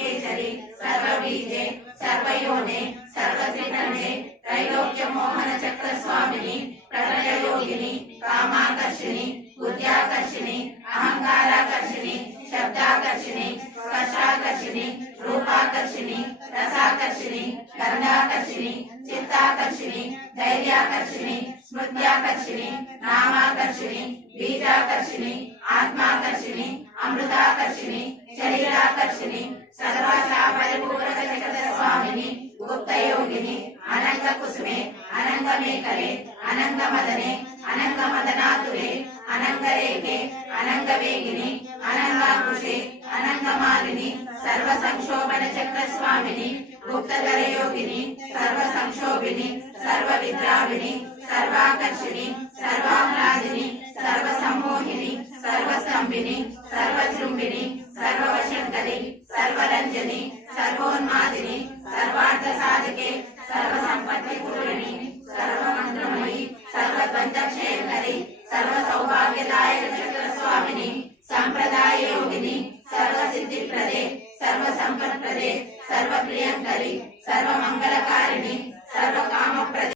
सर्वकेशरी सर्वबीजे सर्वयोने सर्वत्रिखंडे त्रैलोक्य मोहन चक्र स्वामिनी प्रणय योगिनी कामाकर्षिणी बुद्ध्याकर्षिणी अहंकाराकर्षिणी शब्दाकर्षिणी स्पर्शाकर्षिणी रूपाकर्षिणी रसाकर्षिणी गंधाकर्षिणी चित्ताकर्षिणी धैर्याकर्षिणी स्मृत्याकर्षिणी नामाकर्षिणी बीजाकर्षिणी आत्माकर्षिणी अमृताकर्षिणी शरीराकर्षिणी सर्वाशा परिपूरक जगत स्वामिनी गुप्त योगिनी अनंग कुसुमे अनंग मेकले अनंग मदने अनंग मदनातुरे अनंग रेखे अनंग वेगिनी अनंगाकुशे अनंग मालिनी सर्व संक्षोभन चक्र स्वामिनी गुप्तधर योगिनी सर्व संक्षोभिनी सर्व विद्राविनी सर्वाकर्षिणी सर्वाह्लादिनी सर्व सम्मोहिनी सर्व स्तंभिनी सर्व जृंभिनी सर्व वशंकरी सर्वरंजनी सर्वोन्मादिनी सर्वार्थ साधके सर्व संपत्ति पूर्णी सर्व मंत्रमयी सर्व द्वंद्वक्षयकरी सर्व सौभाग्यदायक चक्र स्वामिनी संप्रदाय योगिनी सर्व सिद्धि प्रदे सर्व संपत् प्रदे सर्व प्रियंकरी सर्व मंगलकारिणी